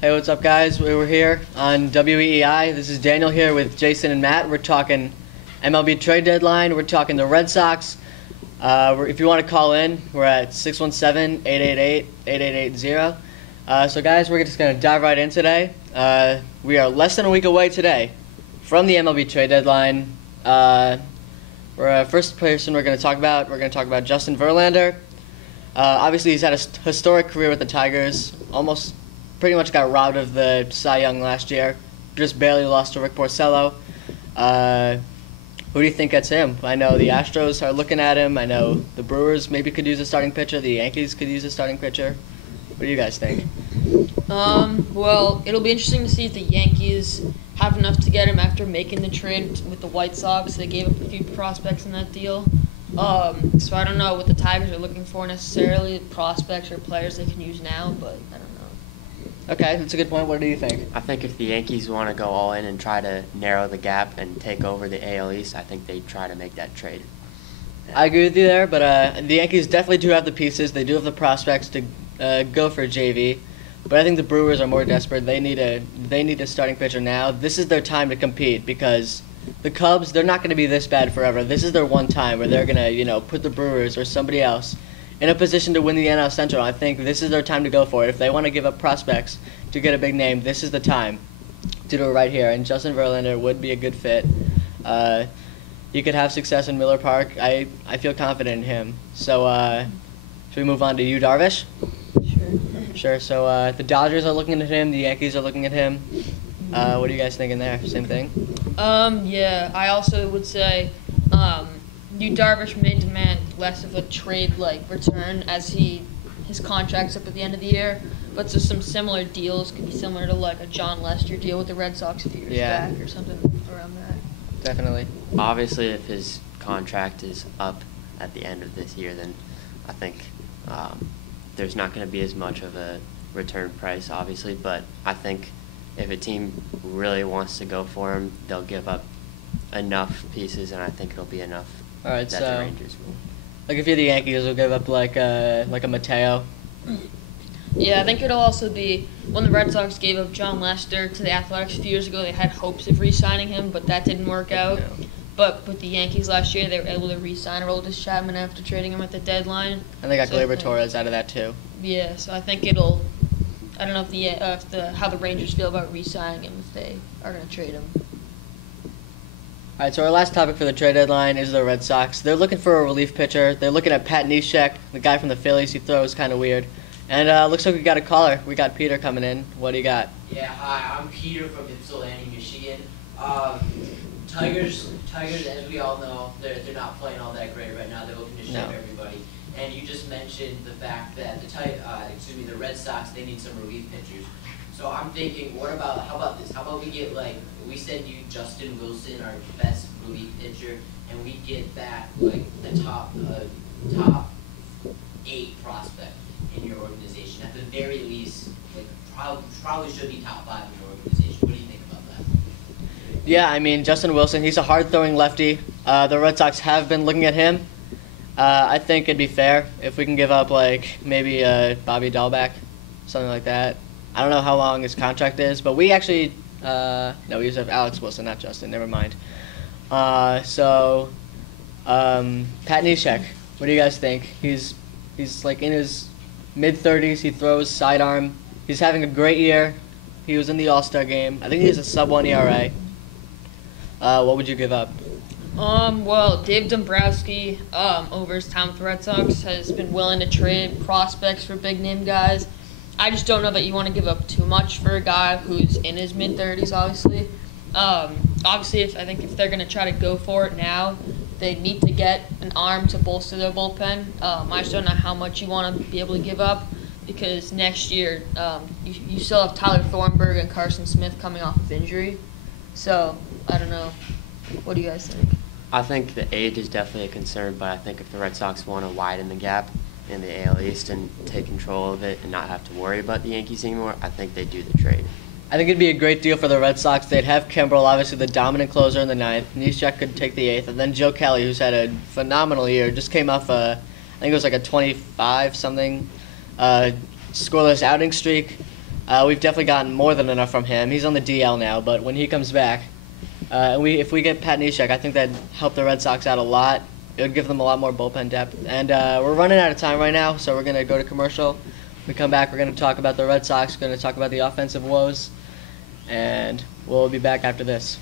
Hey, what's up, guys? We're here on WEEI. This is Daniel here with Jason and Matt. We're talking MLB trade deadline. We're talking the Red Sox. If you want to call in, we're at 617-888-8880. So, guys, we're just going to dive right in today. We are less than a week away today from the MLB trade deadline. First person we're going to talk about Justin Verlander. Obviously, he's had a historic career with the Tigers. Pretty much got robbed of the Cy Young last year. Just barely lost to Rick Porcello. Who do you think gets him? I know the Astros are looking at him. I know the Brewers maybe could use a starting pitcher. The Yankees could use a starting pitcher. What do you guys think? Well, it'll be interesting to see if the Yankees have enough to get him after making the trade with the White Sox. They gave up a few prospects in that deal. So I don't know what the Tigers are looking for necessarily, prospects or players they can use now, but I don't know. Okay, that's a good point. What do you think? I think if the Yankees want to go all in and try to narrow the gap and take over the AL East, I think they try to make that trade. I agree with you there, but the Yankees definitely do have the pieces. They do have the prospects to go for JV. But I think the Brewers are more desperate. They need a starting pitcher now. This is their time to compete because the Cubs, they're not going to be this bad forever. This is their one time where they're going to, put the Brewers or somebody else in a position to win the NL Central. I think this is their time to go for it. If they want to give up prospects to get a big name, this is the time to do it right here. And Justin Verlander would be a good fit. He could have success in Miller Park. I feel confident in him. So should we move on to Yu Darvish? Sure. So the Dodgers are looking at him. The Yankees are looking at him. What are you guys thinking there? Same thing? Yeah, I also would say Yu Darvish may demand less of a trade-like return as his contract's up at the end of the year. But so some similar deals could be similar to like a John Lester deal with the Red Sox a few years back or something around that. Definitely. Obviously, if his contract is up at the end of this year, then I think there's not going to be as much of a return price, obviously. But I think if a team really wants to go for him, they'll give up enough pieces, and I think it'll be enough. All right, that so the Rangers will. like if you're the Yankees, will give up like a Mateo. Yeah, I think it'll also be when the Red Sox gave up John Lester to the Athletics a few years ago, they had hopes of re-signing him, but that didn't work out. No. But with the Yankees last year, they were able to re-sign Aroldis Chapman after trading him at the deadline. And they got So Gleyber I think- Torres out of that too. Yeah, so I think I don't know how the Rangers feel about re-signing him if they are going to trade him. All right, so our last topic for the trade deadline is the Red Sox. They're looking for a relief pitcher. They're looking at Pat Neshek, the guy from the Phillies. He throws kind of weird. And looks like we got a caller. We got Peter coming in. What do you got? Yeah, hi, I'm Peter from Ypsilanti, Michigan. Tigers, as we all know, they're not playing all that great right now. They're looking to ship everybody. And you just mentioned the fact that the Red Sox, they need some relief pitchers. So I'm thinking, how about this? How about we get we send you Justin Wilson, our best relief pitcher, and we get back the top 8 prospect in your organization. At the very least, probably should be top 5 in your organization. What do you think about that? Yeah, I mean, Justin Wilson, he's a hard-throwing lefty. The Red Sox have been looking at him. I think it'd be fair if we can give up, maybe Bobby Dahlbeck, something like that. I don't know how long his contract is, but we actually no, we used to have Alex Wilson, not Justin. Never mind. Pat Neshek, what do you guys think? He's in his mid-30s. He throws sidearm. He's having a great year. He was in the All-Star game. I think he has a sub-1 ERA. What would you give up? Well, Dave Dombrowski, over his time with the Red Sox, has been willing to trade prospects for big-name guys. I just don't know that you want to give up too much for a guy who's in his mid-30s, obviously. Obviously, I think if they're going to try to go for it now, they need to get an arm to bolster their bullpen. I just don't know how much you want to be able to give up because next year you still have Tyler Thornburg and Carson Smith coming off of injury. So, I don't know. What do you guys think? I think the age is definitely a concern, but I think if the Red Sox want to widen the gap in the AL East and take control of it and not have to worry about the Yankees anymore, I think they do the trade. I think it'd be a great deal for the Red Sox. They'd have Kimbrel, obviously the dominant closer in the 9th. Neshek could take the 8th. And then Joe Kelly, who's had a phenomenal year, just came off I think it was like a 25-something scoreless outing streak. We've definitely gotten more than enough from him. He's on the DL now, but when he comes back, if we get Pat Neshek, I think that'd help the Red Sox out a lot. It would give them a lot more bullpen depth. And we're running out of time right now, so we're going to go to commercial. When we come back, we're going to talk about the Red Sox, we're going to talk about the offensive woes, and we'll be back after this.